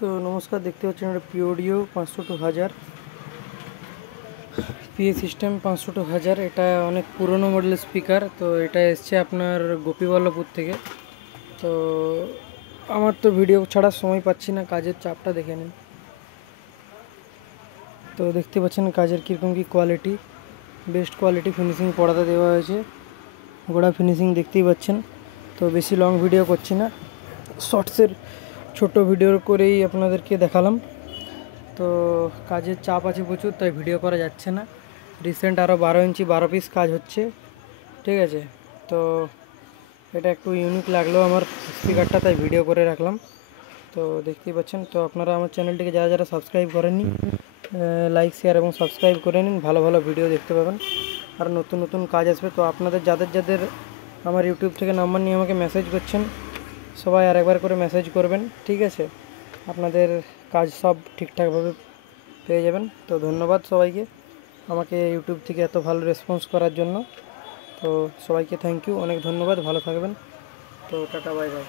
তো নমস্কার, দেখতে পাচ্ছেন এটা পিওডিও 500 টু 1000 পিএ সিস্টেম 500 টু 1000। এটা অনেক পুরনো মডেলের স্পিকার। তো এটা এসছে আপনার গোপীবল্লভপুর থেকে। তো আমার তো ভিডিও ছাড়ার সময় পাচ্ছি না, কাজের চাপটা দেখে নিন। তো দেখতে পাচ্ছেন কাজের কীরকম কী কোয়ালিটি, বেস্ট কোয়ালিটি ফিনিশিং পর্দা দেওয়া হয়েছে, গোড়া ফিনিশিং দেখতেই পাচ্ছেন। তো বেশি লং ভিডিও করছি না, শর্টসের ছোট ভিডিও করেই আপনাদেরকে দেখালাম। তো কাজের চাপ আছে প্রচুর, তাই ভিডিও করা যাচ্ছে না। রিসেন্ট আরও 12 ইঞ্চি 12 পিস কাজ হচ্ছে, ঠিক আছে। তো এটা একটু ইউনিক লাগলো আমার স্পিকারটা, তাই ভিডিও করে রাখলাম। তো দেখতেই পাচ্ছেন। তো আপনারা আমার চ্যানেলটিকে যারা যারা সাবস্ক্রাইব করেননি, লাইক শেয়ার এবং সাবস্ক্রাইব করে নিন, ভালো ভালো ভিডিও দেখতে পাবেন। আর নতুন নতুন কাজ আসবে। তো আপনাদের যাদের যাদের আমার ইউটিউব থেকে নাম্বার নিয়ে আমাকে মেসেজ করছেন, সবাই আরেকবার করে মেসেজ করবেন, ঠিক আছে। আপনাদের কাজ সব ঠিকঠাকভাবে পেয়ে যাবেন। তো ধন্যবাদ সবাইকে আমাকে ইউটিউব থেকে এত ভালো রেসপন্স করার জন্য। তো সবাইকে থ্যাংক ইউ, অনেক ধন্যবাদ, ভালো থাকবেন। তো টাটা, বাই বাই।